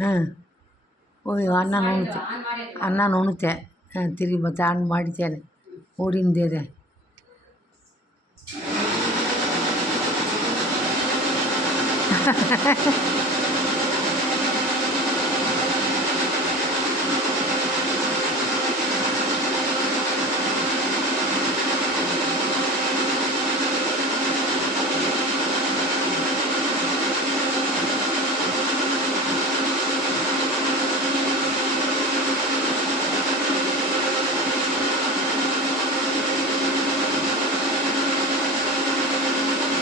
ಹಾಂ ಓಯ್ ಅನ್ನ ಉಣ್ತೆ ತಿರುಗಿ ಮತ್ತೆ ಆನ್ ಮಾಡಿದ್ದೇನೆ ಓಡಿಂದಿದೆ